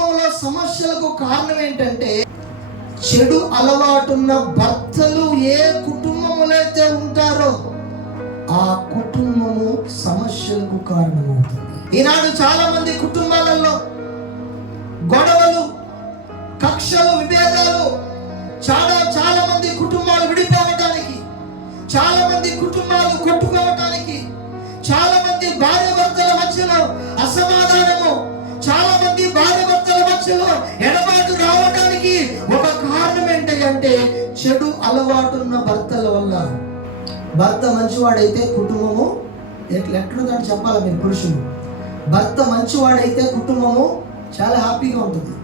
కుటుంబంలో సమస్యలకు కారణం ఏంటంటే, చెడు అలవాటున్న భర్తలు ఏ కుటుంబములో అయితే ఉంటారో ఆ కుటుంబము సమస్యలకు కారణమవుతుంది. ఈనాడు చాలా మంది కుటుంబాలలో గొడవలు, కక్షలు, విభేదాలు, చాలా మంది కుటుంబాలు విడిపోవటానికి, చాలా మంది కుటుంబాలు కొట్టుకోవటానికి, చాలా మంది భార్య భర్తల మధ్యలో అసమాధానము, చాలా మంది భార్య భర్తల మధ్యలో ఎడబాటు రావడానికి ఒక కారణం ఏంటంటే చెడు అలవాటున్న భర్తల వల్ల. భర్త మంచివాడైతే కుటుంబము ఎట్లుందని చెప్పాలి మీరు పురుషులు. భర్త మంచివాడైతే కుటుంబము చాలా హ్యాపీగా ఉంటుంది,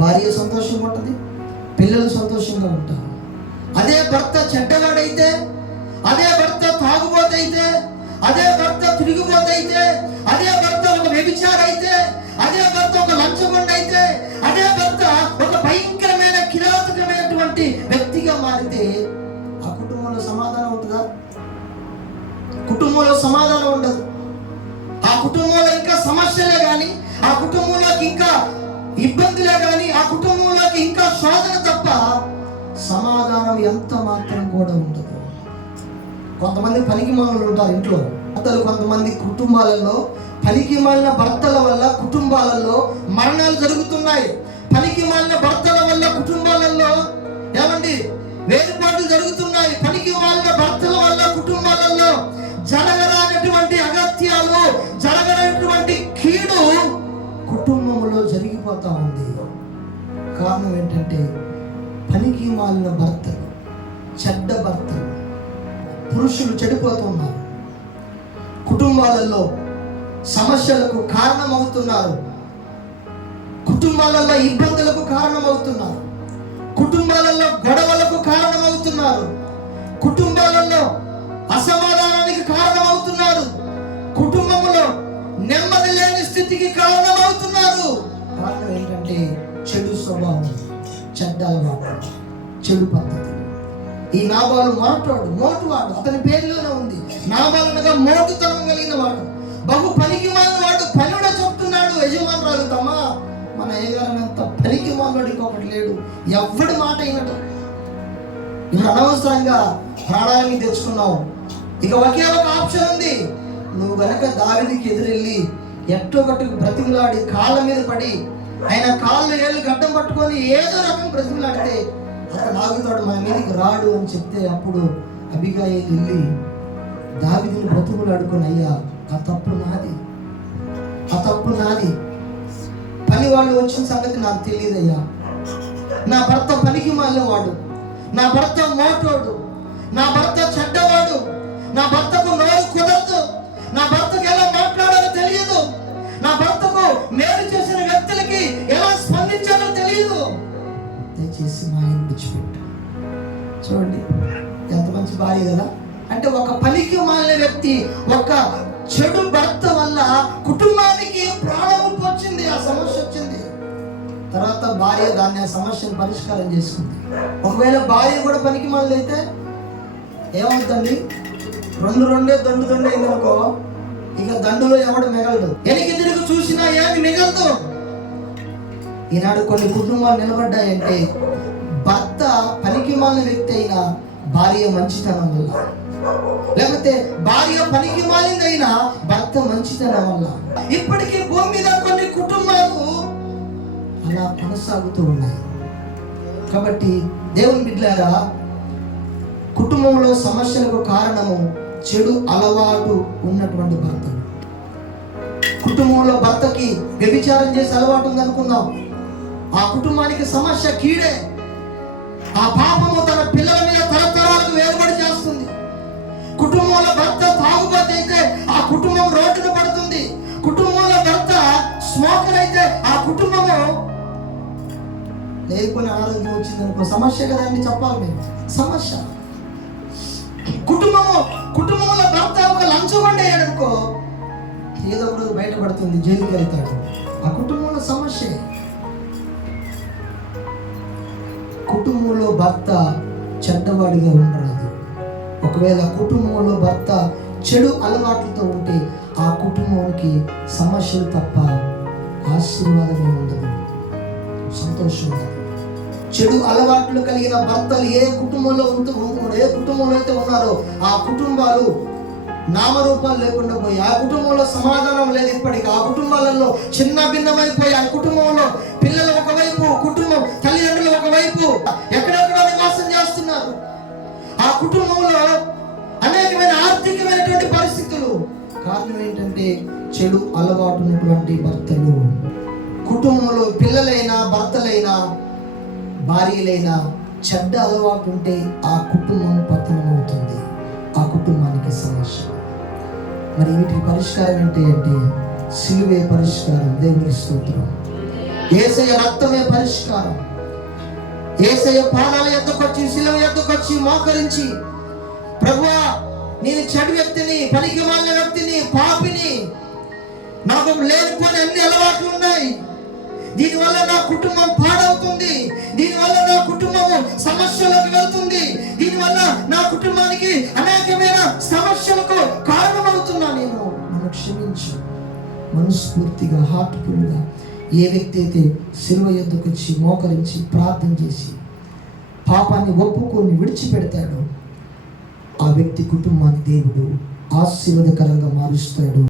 భార్య సంతోషంగా ఉంటుంది, పిల్లలు సంతోషంగా ఉంటారు. అదే భర్త చెడ్డవాడైతే, అదే భర్త తాగుబోతైతే, అదే భర్త తిరిగిపోతైతే, అదే భర్త ఒక వ్యభిచారైతే, అదే భర్త ఒక లంచగొండైతే, అదే భర్త ఒక భయంకరమైన కిరాతకమైనటువంటి వ్యక్తిగా మారితే ఆ కుటుంబంలో సమాధానం ఉంటుందా? కుటుంబంలో సమాధానం ఉండదు. ఆ కుటుంబంలో ఇంకా సమస్యలే కానీ, ఆ కుటుంబంలోకి ఇంకా ఇబ్బందులే కానీ, ఆ కుటుంబంలోకి ఇంకా శోధన తప్ప సమాధానం ఎంత మాత్రం కూడా ఉండదు. కొంతమంది పనికి మానులు ఉంటారు ఇంట్లో. భర్తలు కొంతమంది కుటుంబాలలో పనికి మాలిన భర్తల వల్ల కుటుంబాలలో మరణాలు జరుగుతున్నాయి. పనికి మాలిన భర్తల వల్ల కుటుంబాలలో ఏమండి వేరుపాట్లు జరుగుతున్నాయి. పనికి మాలిన భర్తల వల్ల కుటుంబాలలో జరగరానటువంటి అగత్యాలు, జరగనటువంటి కీడు కుటుంబంలో జరిగిపోతా ఉంది. కారణం ఏంటంటే పనికి మాలిన భర్తలు, చెడ్డ భర్తలు, పురుషులు చెడిపోతున్నారు, కుటుంబాలలో సమస్యలకు కారణమవుతున్నారు, కుటుంబాలలో ఇబ్బందులకు కారణమవుతున్నారు, కుటుంబాలలో గొడవలకు కారణమవుతున్నారు, కుటుంబాలలో అసమాధానానికి కారణమవుతున్నారు, కుటుంబంలో నెమ్మది లేని స్థితికి కారణమవుతున్నారు. కారణం ఏంటంటే చెడు స్వభావం, చెడ్డ అలవాటు, చెడు పద్ధతి. ఈ నాబాలు మోటువాడు, అతని పేరులోనే ఉంది. నాబాలు అనగా మోటుతనం కలిగిన వాడు, బహు పనికి మాలిన వాడు. పనుడే చెప్తున్నాడు యజమానురాలు, తమా మన అయ్యగారినంత పనికి మాలినోడు ఇంకొకటి లేడు, ఎవడి మాట అయినట్టు. ఇప్పుడు అనవసరంగా ప్రాణాలని తెచ్చుకున్నావు. ఇక ఒకే ఒక ఆప్షన్ ఉంది. నువ్వు గనక దావీదుకి ఎదురెళ్ళి ఎట్టో గట్టుకు బ్రతిమలాడి కాళ్ళ మీద పడి ఆయన కాళ్ళు ఏళ్ళు గడ్డం పట్టుకొని ఏదో రకం బ్రతిమలాడితే అతను ఆగుతాడు, మన మీదకి రాడు అని చెప్తే అప్పుడు అబిగయీలు వెళ్ళి దావీదుని బ్రతిమలాడుకొని, అయ్యా ఆ తప్పు నాది, పని వాళ్ళు వచ్చిన సంగతి నాకు తెలియదయ్యా, నా భర్త పనికి మాలినవాడు, నా భర్త మోటోడు, నా భర్త చెడ్డవాడు, నా భర్తకు నోరు కుదరదు, నా భర్తకు ఎలా మాట్లాడాలో తెలియదు, నా భర్తకు మేలు చేసిన వ్యక్తులకి ఎలా స్పందించాలో తెలియదు, దయచేసి మా ఆయన విడిచిపెట్టు. చూడండి ఎంత మంచి భార్య కదా. అంటే ఒక పనికి మాలిన వ్యక్తి, ఒక చెడు భర్త వల్ల కుటుంబానికి ప్రాణం వచ్చింది, ఆ సమస్య వచ్చింది. తర్వాత భార్య దాన్ని ఆ సమస్యను పరిష్కారం చేసుకుంది. ఒకవేళ భార్య కూడా పనికి మాలిన అయితే ఏమవుతుంది? రెండే దండు అయింది అనుకో, ఇక దండులో ఎవడు మిగలడు, వెనక్కి తిరిగి చూసినా ఏమి మిగలదు. ఈనాడు కొన్ని కుటుంబాలు నిలబడ్డాయంటే భర్త పనికి మాలిన వ్యక్తి అయినా భార్య మంచితనం వల్ల, లేకపోతే భార్య పనికి మాలిందైనా భర్త మంచితనం వల్ల. ఇప్పటికీ భూమి మీద కొన్ని కుటుంబాలు అలా కొనసాగుతూ ఉన్నాయి. కాబట్టి దేవుని బిడ్డలారా, కుటుంబంలో సమస్యలకు కారణము చెడు అలవాటు ఉన్నటువంటి భర్తలు. కుటుంబంలో భర్తకి వ్యభిచారం చేసే అలవాటు ఉందనుకుందాం, ఆ కుటుంబానికి సమస్య కీడే. ఆ పాపము తన పిల్లల మీద తరతరాలకు వేరుబడి చేస్తుంది. కుటుంబంలో భర్త తాగుబోతైతే ఆ కుటుంబం రోడ్డున పడుతుంది. కుటుంబంలో భర్త స్మోకర్ అయితే ఆ కుటుంబము లేకపోయిన ఆరోగ్యం వచ్చిందనుకో సమస్య కదండి, చెప్పాలి మీరు సమస్య. కుటుంబంలో భర్త ఒక లంచగొండ అయ్యాడనుకో ఏదో ఒకటి బయటపడుతుంది, జైలుకి వెళ్తాడు. ఆ కుటుంబంలో సమస్య. కుటుంబంలో భర్త చెడ్డవాడిగా ఉండరాదు. ఒకవేళ కుటుంబంలో భర్త చెడు అలవాట్లతో ఉంటే ఆ కుటుంబానికి సమస్యలు తప్ప ఆశీర్వాదమే ఉండదు, సంతోషం ఉండదు. చెడు అలవాట్లు కలిగిన భర్తలు ఏ కుటుంబంలో అయితే ఉన్నారో ఆ కుటుంబాలు నామరూపాలు లేకుండా పోయి, ఆ కుటుంబంలో సమాధానం లేదు ఇప్పటికీ, ఆ కుటుంబాలలో చిన్న భిన్నమైపోయి, ఆ కుటుంబంలో పిల్లలు ఒకవైపు, కుటుంబం తల్లిదండ్రులు ఒకవైపు ఎక్కడెక్కడ నివాసం చేస్తున్నారు. ఆ కుటుంబంలో అనేకమైన ఆర్థికమైనటువంటి పరిస్థితులు. కారణం ఏంటంటే చెడు అలవాటు ఉన్నటువంటి భర్తలు. కుటుంబంలో పిల్లలైనా భర్తలైనా భార్యలైనా చెడ్డ అలవాటు ఉంటే ఆ కుటుంబం పతనం అవుతుంది, ఆ కుటుంబానికి సమస్య. మరి వీటికి పరిష్కారం ఏంటి అంటే సిలువే పరిష్కారం. దేవుని స్తోత్రం. యేసయ్య రక్తమే పరిష్కారం. యేసయ్య పాదాల యొద్దకు వచ్చి, సిలువ యొద్దకు వచ్చి మోకరించి, ప్రభువా నేను చెడు వ్యక్తిని, పనికి మాలిన వ్యక్తిని, పాపిని, నాకు లేనిపోయిన అన్ని అలవాట్లు ఉన్నాయి, దీనివల్ల నా కుటుంబం పాడవుతుంది, దీనివల్ల నా కుటుంబము సమస్యలకు వెళ్తుంది, దీనివల్ల నా కుటుంబానికి అనేకమైన సమస్యలకు కారణమవుతున్నా, నేను నన్ను క్షమించు. మనస్ఫూర్తిగా హార్ట్ఫుల్గా ఏ వ్యక్తి అయితే సిలువ యొద్దకు వచ్చి మోకరించి ప్రార్థన చేసి పాపాన్ని ఒప్పుకొని విడిచిపెడతాడో ఆ వ్యక్తి కుటుంబాన్ని దేవుడు ఆశీర్వాదకరంగా మారుస్తాడు.